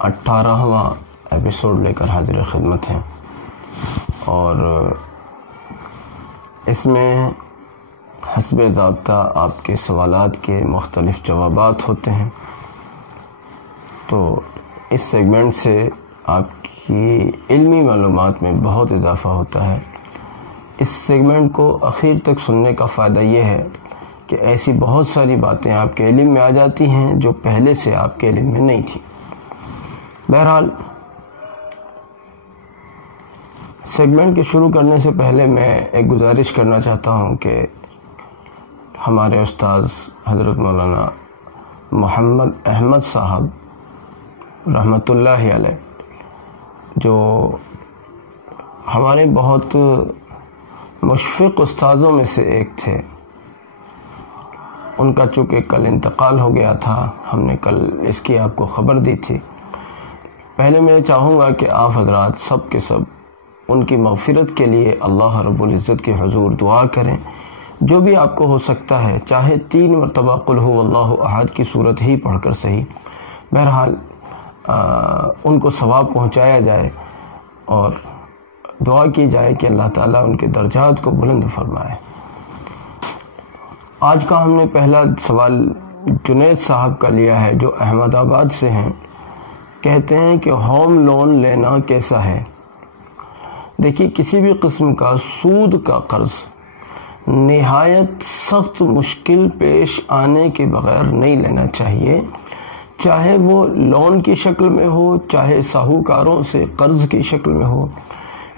18واں episode لے کر حاضر خدمت ہیں، اور اس میں حسب ضابطہ آپ کے سوالات کے مختلف جوابات ہوتے ہیں۔ تو اس سیگمنٹ سے آپ کی علمی معلومات میں بہت اضافہ ہوتا ہے۔ اس سیگمنٹ کو اخیر تک سننے کا فائدہ یہ ہے کہ ایسی بہت ساری باتیں آپ کے علم میں آ جاتی ہیں جو پہلے سے آپ کے علم میں نہیں تھی۔ بہرحال سیگمنٹ کے شروع کرنے سے پہلے میں ایک گزارش کرنا چاہتا ہوں کہ ہمارے استاد حضرت مولانا محمد احمد صاحب رحمۃ اللہ علیہ، جو ہمارے بہت مشفق استاذوں میں سے ایک تھے، ان کا چونکہ کل انتقال ہو گیا تھا، ہم نے کل اس کی آپ کو خبر دی تھی۔ پہلے میں چاہوں گا کہ آپ حضرات سب کے سب ان کی مغفرت کے لیے اللہ رب العزت کے حضور دعا کریں، جو بھی آپ کو ہو سکتا ہے، چاہے 3 مرتبہ قل هو اللہ احد کی صورت ہی پڑھ کر صحیح، بہرحال ان کو ثواب پہنچایا جائے اور دعا کی جائے کہ اللہ تعالیٰ ان کے درجات کو بلند فرمائے۔ آج کا ہم نے پہلا سوال جنید صاحب کا لیا ہے، جو احمد آباد سے ہیں۔ کہتے ہیں کہ ہوم لون لینا کیسا ہے؟ دیکھیے، کسی بھی قسم کا سود کا قرض نہایت سخت مشکل پیش آنے کے بغیر نہیں لینا چاہیے، چاہے وہ لون کی شکل میں ہو، چاہے ساہوکاروں سے قرض کی شکل میں ہو،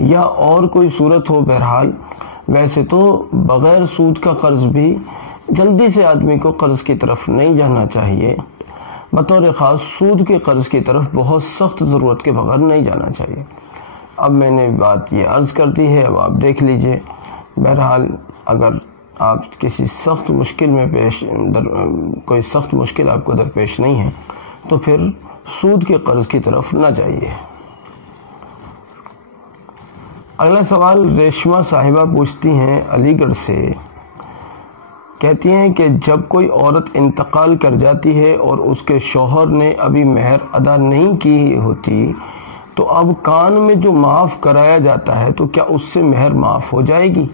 یا اور کوئی صورت ہو۔ بہرحال ویسے تو بغیر سود کا قرض بھی جلدی سے آدمی کو قرض کی طرف نہیں جانا چاہیے، بطور خاص سود کے قرض کی طرف بہت سخت ضرورت کے بغیر نہیں جانا چاہیے۔ اب میں نے بات یہ عرض کر دی ہے، اب آپ دیکھ لیجئے۔ بہرحال اگر آپ کسی سخت مشکل میں کوئی سخت مشکل آپ کو درپیش نہیں ہے تو پھر سود کے قرض کی طرف نہ جائیے۔ اگلا سوال ریشمہ صاحبہ پوچھتی ہیں علی گڑھ سے، کہتی ہیں کہ جب کوئی عورت انتقال کر جاتی ہے اور اس کے شوہر نے ابھی مہر ادا نہیں کی ہوتی، تو اب کان میں جو معاف کرایا جاتا ہے تو کیا اس سے مہر معاف ہو جائے گی؟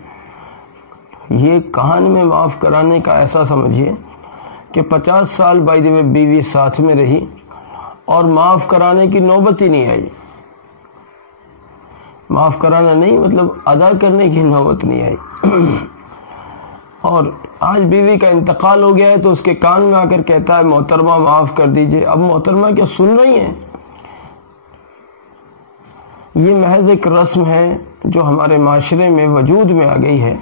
یہ کان میں معاف کرانے کا ایسا سمجھیے کہ 50 سال بعد میں بیوی ساتھ میں رہی اور معاف کرانے کی نوبت ہی نہیں آئی۔ معاف کرانا نہیں، مطلب ادا کرنے کی نوبت نہیں آئی، اور آج بیوی کا انتقال ہو گیا ہے تو اس کے کان میں آ کر کہتا ہے محترمہ معاف کر دیجئے۔ اب محترمہ کیا سن رہی ہیں؟ یہ محض ایک رسم ہے جو ہمارے معاشرے میں وجود میں آ گئی ہے،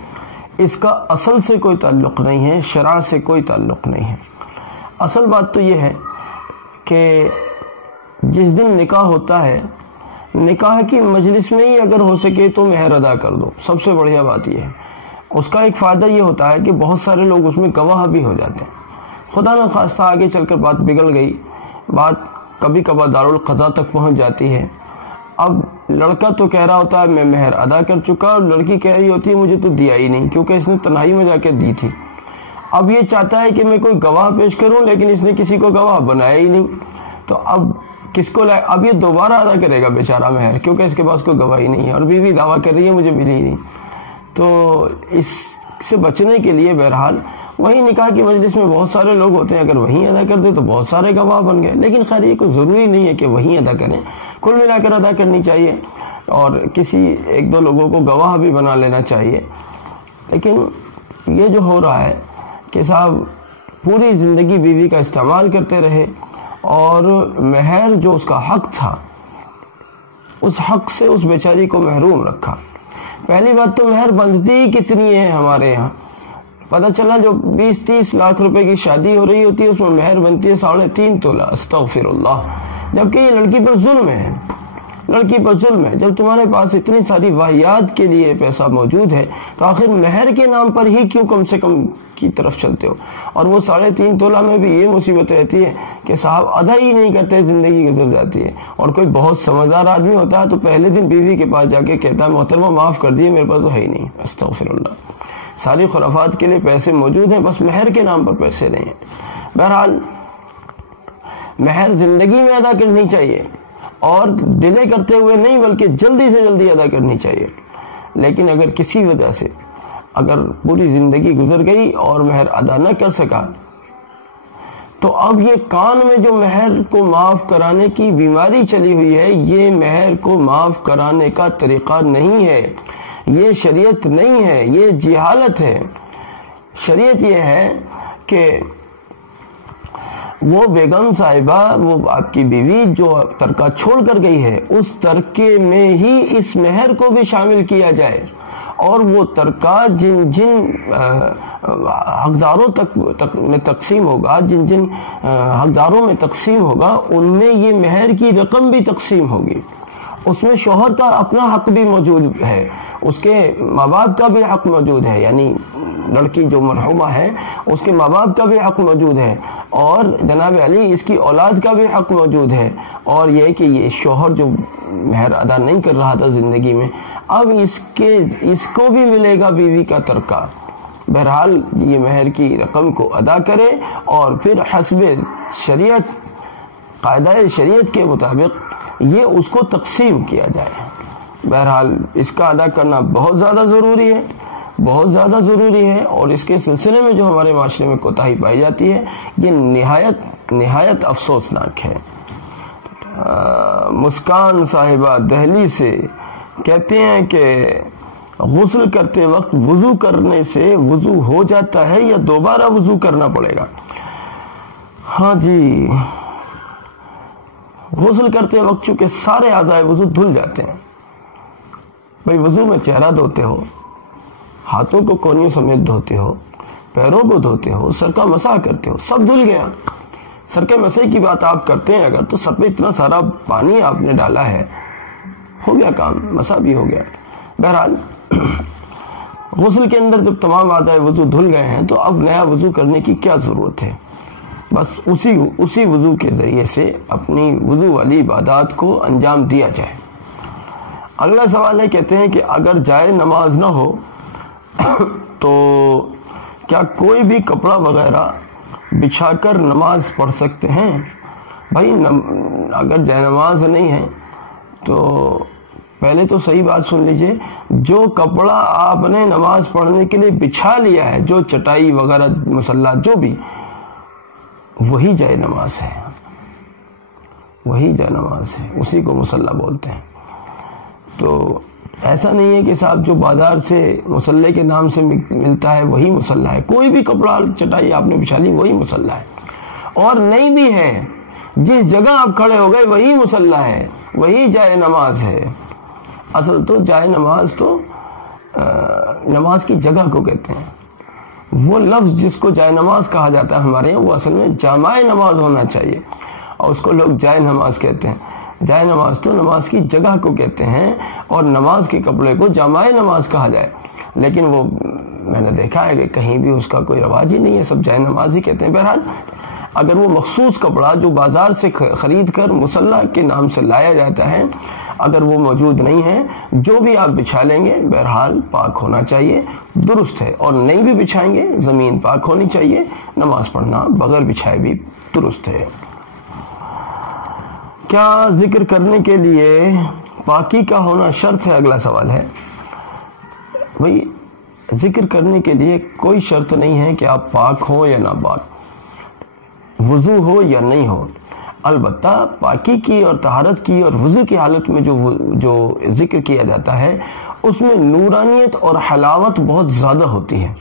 اس کا اصل سے کوئی تعلق نہیں ہے، شرع سے کوئی تعلق نہیں ہے۔ اصل بات تو یہ ہے کہ جس دن نکاح ہوتا ہے، نکاح کی مجلس میں ہی اگر ہو سکے تو مہر ادا کر دو، سب سے بڑھیا بات یہ ہے۔ اس کا ایک فائدہ یہ ہوتا ہے کہ بہت سارے لوگ اس میں گواہ بھی ہو جاتے ہیں۔ خدا نہ خواستہ آگے چل کر بات بگڑ گئی، بات کبھی کبھار دارالقضاء تک پہنچ جاتی ہے۔ اب لڑکا تو کہہ رہا ہوتا ہے میں مہر ادا کر چکا، اور لڑکی کہہ رہی ہوتی ہے مجھے تو دیا ہی نہیں، کیونکہ اس نے تنہائی میں جا کے دی تھی۔ اب یہ چاہتا ہے کہ میں کوئی گواہ پیش کروں، لیکن اس نے کسی کو گواہ بنایا ہی نہیں، تو اب کس کو لائے؟ اب یہ دوبارہ ادا کرے گا بیچارہ مہر، کیونکہ اس کے پاس کوئی گواہی نہیں ہے، اور بیوی دعویٰ کر رہی ہے مجھے ملی ہی نہیں۔ تو اس سے بچنے کے لیے بہرحال وہی نکاح کی مجلس میں بہت سارے لوگ ہوتے ہیں، اگر وہیں ادا کر دے تو بہت سارے گواہ بن گئے۔ لیکن خیر یہ کوئی ضروری نہیں ہے کہ وہیں ادا کریں، کل ملا کر ادا کرنی چاہیے، اور کسی 1-2 لوگوں کو گواہ بھی بنا لینا چاہیے۔ لیکن یہ جو ہو رہا ہے کہ صاحب پوری زندگی بیوی کا استعمال کرتے رہے، اور مہر جو اس کا حق تھا، اس حق سے اس بیچاری کو محروم رکھا۔ پہلی بات تو مہر بندھتی ہی کتنی ہے ہمارے ہاں، پتہ چلا جو 20-30 لاکھ روپے کی شادی ہو رہی ہوتی ہے اس میں مہر بنتی ہے 3.5 تولہ، استغفر اللہ، جبکہ یہ لڑکی پر ظلم ہے، لڑکی پر ظلم ہے۔ جب تمہارے پاس اتنی ساری واہیات کے لیے پیسہ موجود ہے تو آخر مہر کے نام پر ہی کیوں کم سے کم کی طرف چلتے ہو؟ اور وہ 3.5 تولہ میں بھی یہ مصیبت رہتی ہے کہ صاحب ادا ہی نہیں کرتے، زندگی گزر جاتی ہے۔ اور کوئی بہت سمجھدار آدمی ہوتا ہے تو پہلے دن بیوی کے پاس جا کے کہتا ہے محترمہ معاف کر دیے، میرے پاس تو ہے ہی نہیں، استغفر اللہ۔ ساری خرافات کے لیے پیسے موجود ہیں، بس مہر کے نام پر پیسے نہیں ہیں۔ بہرحال مہر زندگی میں ادا کرنی چاہیے اور ڈیلے کرتے ہوئے نہیں بلکہ جلدی سے جلدی ادا کرنی چاہیے. لیکن اگر کسی وجہ سے اگر پوری زندگی گزر گئی اور مہر ادا نہ کر سکا تو اب یہ کان میں جو مہر کو معاف کرانے کی بیماری چلی ہوئی ہے یہ مہر کو معاف کرانے کا طریقہ نہیں ہے, یہ شریعت نہیں ہے, یہ جہالت ہے. شریعت یہ ہے کہ وہ بیگم صاحبہ, وہ آپ کی بیوی جو ترکہ چھوڑ کر گئی ہے, اس ترکے میں ہی اس مہر کو بھی شامل کیا جائے, اور وہ ترکہ جن جن حقداروں تک میں تقسیم ہوگا, جن جن حقداروں میں تقسیم ہوگا, ان میں یہ مہر کی رقم بھی تقسیم ہوگی. اس میں شوہر کا اپنا حق بھی موجود ہے, اس کے ماں باپ کا بھی حق موجود ہے, یعنی لڑکی جو مرحومہ ہے اس کے ماں باپ کا بھی حق موجود ہے, اور جناب علی اس کی اولاد کا بھی حق موجود ہے. اور یہ کہ یہ شوہر جو مہر ادا نہیں کر رہا تھا زندگی میں, اب اس کو بھی ملے گا بیوی کا ترکہ. بہرحال یہ مہر کی رقم کو ادا کرے اور پھر حسب شریعت, قاعدہ شریعت کے مطابق یہ اس کو تقسیم کیا جائے. بہرحال اس کا ادا کرنا بہت زیادہ ضروری ہے, بہت زیادہ ضروری ہے. اور اس کے سلسلے میں جو ہمارے معاشرے میں کوتاہی پائی جاتی ہے یہ نہایت افسوسناک ہے. مسکان صاحبہ دہلی سے کہتے ہیں کہ غسل کرتے وقت وضو کرنے سے وضو ہو جاتا ہے یا دوبارہ وضو کرنا پڑے گا؟ ہاں جی, غسل کرتے وقت چونکہ سارے اعضائے وضو دھل جاتے ہیں. بھئی وضو میں چہرہ دھوتے ہو, ہاتھوں کو کونیوں سمیت دھوتے ہو, پیروں کو دھوتے ہو, سر کا مسح کرتے ہو, سب دھل گیا. سر کے مسح کی بات آپ کرتے ہیں اگر, تو سر پہ اتنا سارا پانی آپ نے ڈالا ہے, ہو گیا کام, مسح بھی ہو گیا. بہرحال غسل کے اندر جب تمام اعضائے وضو دھل گئے ہیں تو اب نیا وضو کرنے کی کیا ضرورت ہے؟ بس اسی وضو کے ذریعے سے اپنی وضو والی عبادات کو انجام دیا جائے. اگلا سوال ہے, کہتے ہیں کہ اگر جائے نماز نہ ہو تو کیا کوئی بھی کپڑا وغیرہ بچھا کر نماز پڑھ سکتے ہیں؟ بھائی اگر جائے نماز نہیں ہے تو پہلے تو صحیح بات سن لیجئے, جو کپڑا آپ نے نماز پڑھنے کے لیے بچھا لیا ہے, جو چٹائی وغیرہ مصلی جو بھی, وہی جائے نماز ہے, وہی جائے نماز ہے, اسی کو مصلی بولتے ہیں. تو ایسا نہیں ہے کہ صاحب جو بازار سے مصلی کے نام سے ملتا ہے وہی مصلی ہے. کوئی بھی کپڑا چٹائی آپ نے بچھا لی وہی مصلی ہے, اور نہیں بھی ہے جس جگہ آپ کھڑے ہو گئے وہی مصلی ہے, وہی جائے نماز ہے. اصل تو جائے نماز تو نماز کی جگہ کو کہتے ہیں. وہ لفظ جس کو جائے نماز کہا جاتا ہے ہمارے یہاں, وہ اصل میں جامع نماز ہونا چاہیے, اور اس کو لوگ جائے نماز کہتے ہیں. جائے نماز تو نماز کی جگہ کو کہتے ہیں, اور نماز کے کپڑے کو جامع نماز کہا جائے. لیکن وہ میں نے دیکھا ہے کہ کہیں بھی اس کا کوئی رواج ہی نہیں ہے, سب جائے نماز ہی کہتے ہیں. بہرحال اگر وہ مخصوص کپڑا جو بازار سے خرید کر مصلی کے نام سے لایا جاتا ہے اگر وہ موجود نہیں ہے, جو بھی آپ بچھا لیں گے بہرحال پاک ہونا چاہیے, درست ہے. اور نہیں بھی بچھائیں گے زمین پاک ہونی چاہیے, نماز پڑھنا بغیر بچھائے بھی درست ہے. کیا ذکر کرنے کے لیے پاکی کا ہونا شرط ہے؟ اگلا سوال ہے. بھئی ذکر کرنے کے لیے کوئی شرط نہیں ہے کہ آپ پاک ہو یا نہ پاک, وضو ہو یا نہیں ہو. البتہ پاکی کی اور طہارت کی اور وضو کی حالت میں جو ذکر کیا جاتا ہے اس میں نورانیت اور حلاوت بہت زیادہ ہوتی ہے.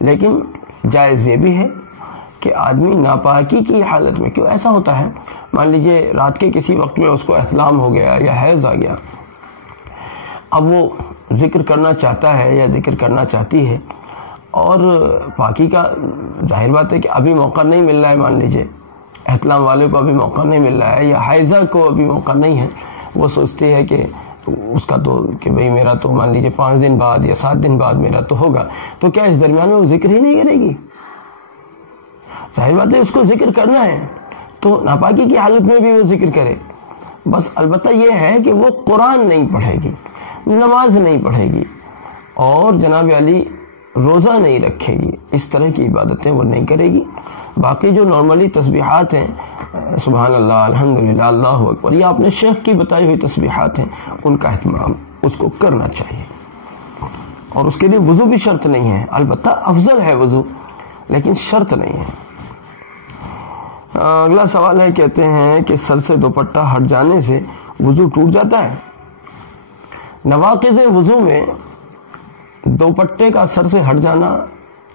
لیکن جائز یہ بھی ہے کہ آدمی ناپاکی کی حالت میں, کیوں ایسا ہوتا ہے, مان لیجئے رات کے کسی وقت میں اس کو احتلام ہو گیا یا حیض آ گیا, اب وہ ذکر کرنا چاہتا ہے یا ذکر کرنا چاہتی ہے, اور پاکی کا ظاہر بات ہے کہ ابھی موقع نہیں مل رہا ہے, مان لیجئے احتلام والے کو ابھی موقع نہیں مل رہا ہے یا حیضہ کو ابھی موقع نہیں ہے, وہ سوچتی ہے کہ اس کا تو کہ بھئی میرا تو مان لیجئے 5 دن بعد یا 7 دن بعد میرا تو ہوگا, تو کیا اس درمیان میں وہ ذکر ہی نہیں کرے گی؟ ظاہر بات ہے اس کو ذکر کرنا ہے تو ناپاکی کی حالت میں بھی وہ ذکر کرے. بس البتہ یہ ہے کہ وہ قرآن نہیں پڑھے گی, نماز نہیں پڑھے گی, اور جناب علی روزہ نہیں رکھے گی, اس طرح کی عبادتیں وہ نہیں کرے گی. باقی جو نارملی تسبیحات ہیں سبحان اللہ، الحمدللہ، اللہ اکبر، یہ آپ نے شیخ کی بتائی ہوئی تسبیحات ہیں، ان کا اہتمام اس کو کرنا چاہیے. اور اس کے لیے وضو بھی شرط نہیں ہے، البتہ افضل ہے وضو، لیکن شرط نہیں ہے. اگلا سوال ہے، کہتے ہیں کہ سر سے دوپٹہ ہٹ جانے سے وضو ٹوٹ جاتا ہے؟ نواقض وضو میں دوپٹے کا سر سے ہٹ جانا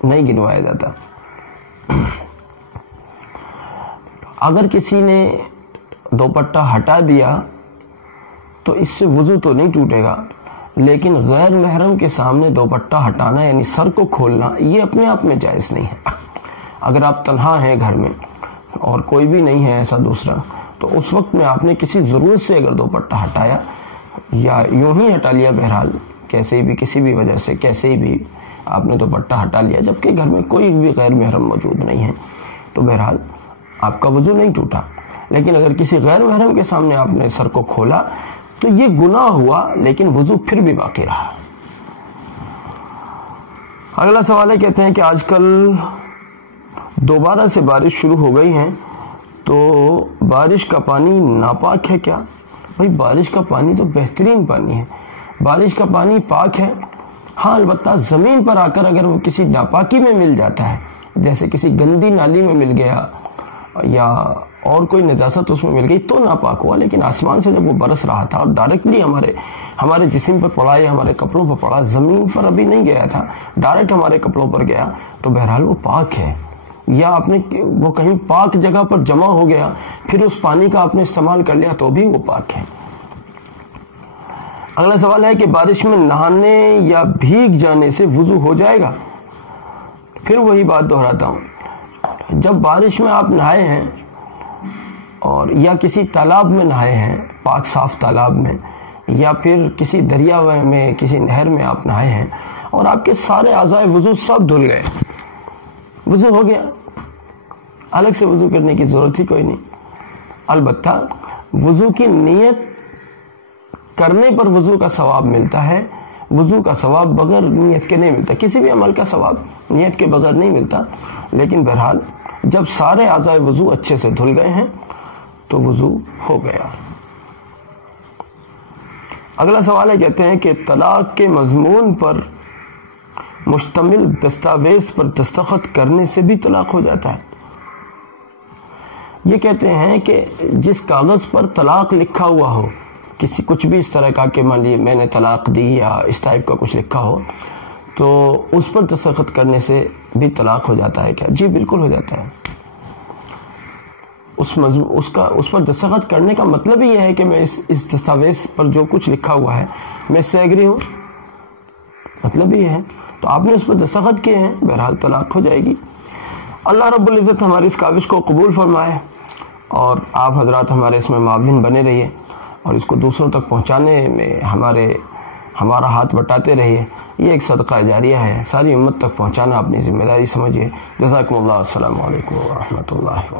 نہیں گنوایا جاتا. اگر کسی نے دوپٹہ ہٹا دیا تو اس سے وضو تو نہیں ٹوٹے گا، لیکن غیر محرم کے سامنے دوپٹہ ہٹانا یعنی سر کو کھولنا یہ اپنے آپ میں جائز نہیں ہے. اگر آپ تنہا ہیں گھر میں اور کوئی بھی نہیں ہے ایسا دوسرا، تو اس وقت میں آپ نے کسی ضرورت سے اگر دوپٹہ ہٹایا یا یوں ہی ہٹا لیا، بہرحال کیسے بھی کسی بھی وجہ سے کیسے بھی آپ نے دوپٹہ ہٹا لیا جبکہ گھر میں کوئی بھی غیر محرم موجود نہیں ہے، تو بہرحال آپ کا وضو نہیں ٹوٹا. لیکن اگر کسی غیر محرم کے سامنے آپ نے سر کو کھولا تو یہ گناہ ہوا، لیکن وضو پھر بھی باقی رہا. اگلا سوال ہے، کہتے ہیں کہ آج کل دوبارہ سے بارش شروع ہو گئی ہے تو بارش کا پانی ناپاک ہے کیا؟ بھائی بارش کا پانی تو بہترین پانی ہے، بارش کا پانی پاک ہے. ہاں البتہ زمین پر آ کر اگر وہ کسی ناپاکی میں مل جاتا ہے، جیسے کسی گندی نالی میں مل گیا یا اور کوئی نجاست اس میں مل گئی تو ناپاک ہوا. لیکن آسمان سے جب وہ برس رہا تھا اور ڈائریکٹلی ہمارے جسم پر پڑا یا ہمارے کپڑوں پر پڑا، زمین پر ابھی نہیں گیا تھا، ڈائریکٹ ہمارے کپڑوں پر گیا، تو بہرحال وہ پاک ہے. یا آپ نے وہ کہیں پاک جگہ پر جمع ہو گیا پھر اس پانی کا آپ نے استعمال کر لیا تو بھی وہ پاک ہے. اگلا سوال ہے کہ بارش میں نہانے یا بھیگ جانے سے وضو ہو جائے گا؟ پھر وہی بات دہراتا ہوں، جب بارش میں آپ نہائے ہیں اور یا کسی تالاب میں نہائے ہیں، پاک صاف تالاب میں، یا پھر کسی دریا میں کسی نہر میں آپ نہائے ہیں اور آپ کے سارے اعضائے وضو سب دھل گئے، وضو ہو گیا، الگ سے وضو کرنے کی ضرورت ہی کوئی نہیں. البتہ وضو کی نیت کرنے پر وضو کا ثواب ملتا ہے، وضو کا ثواب بغیر نیت کے نہیں ملتا، کسی بھی عمل کا ثواب نیت کے بغیر نہیں ملتا. لیکن بہرحال جب سارے اعضائے وضو اچھے سے دھل گئے ہیں تو وضو ہو گیا. اگلا سوال ہے، کہتے ہیں کہ طلاق کے مضمون پر مشتمل دستاویز پر دستخط کرنے سے بھی طلاق ہو جاتا ہے؟ یہ کہتے ہیں کہ جس کاغذ پر طلاق لکھا ہوا ہو، کچھ بھی اس طرح کا کہ مان لیے میں نے طلاق دی یا اس ٹائپ کا کچھ لکھا ہو، تو اس پر دستخط کرنے سے بھی طلاق ہو جاتا ہے کیا؟ جی بالکل ہو جاتا ہے. اس پر دستخط کرنے کا مطلب ہی یہ ہے کہ میں اس دستاویز پر جو کچھ لکھا ہوا ہے میں اس سے ایگری ہوں، مطلب یہ ہے. تو آپ نے اس پر دستخط کیے ہیں، بہرحال طلاق ہو جائے گی. اللہ رب العزت ہماری اس کاوش کو قبول فرمائے اور آپ حضرات ہمارے اس میں معاون بنے رہیے اور اس کو دوسروں تک پہنچانے میں ہمارا ہاتھ بٹاتے رہیے. یہ ایک صدقہ جاریہ ہے، ساری امت تک پہنچانا اپنی ذمہ داری سمجھیے. جزاکم اللہ. السلام علیکم ورحمۃ اللہ.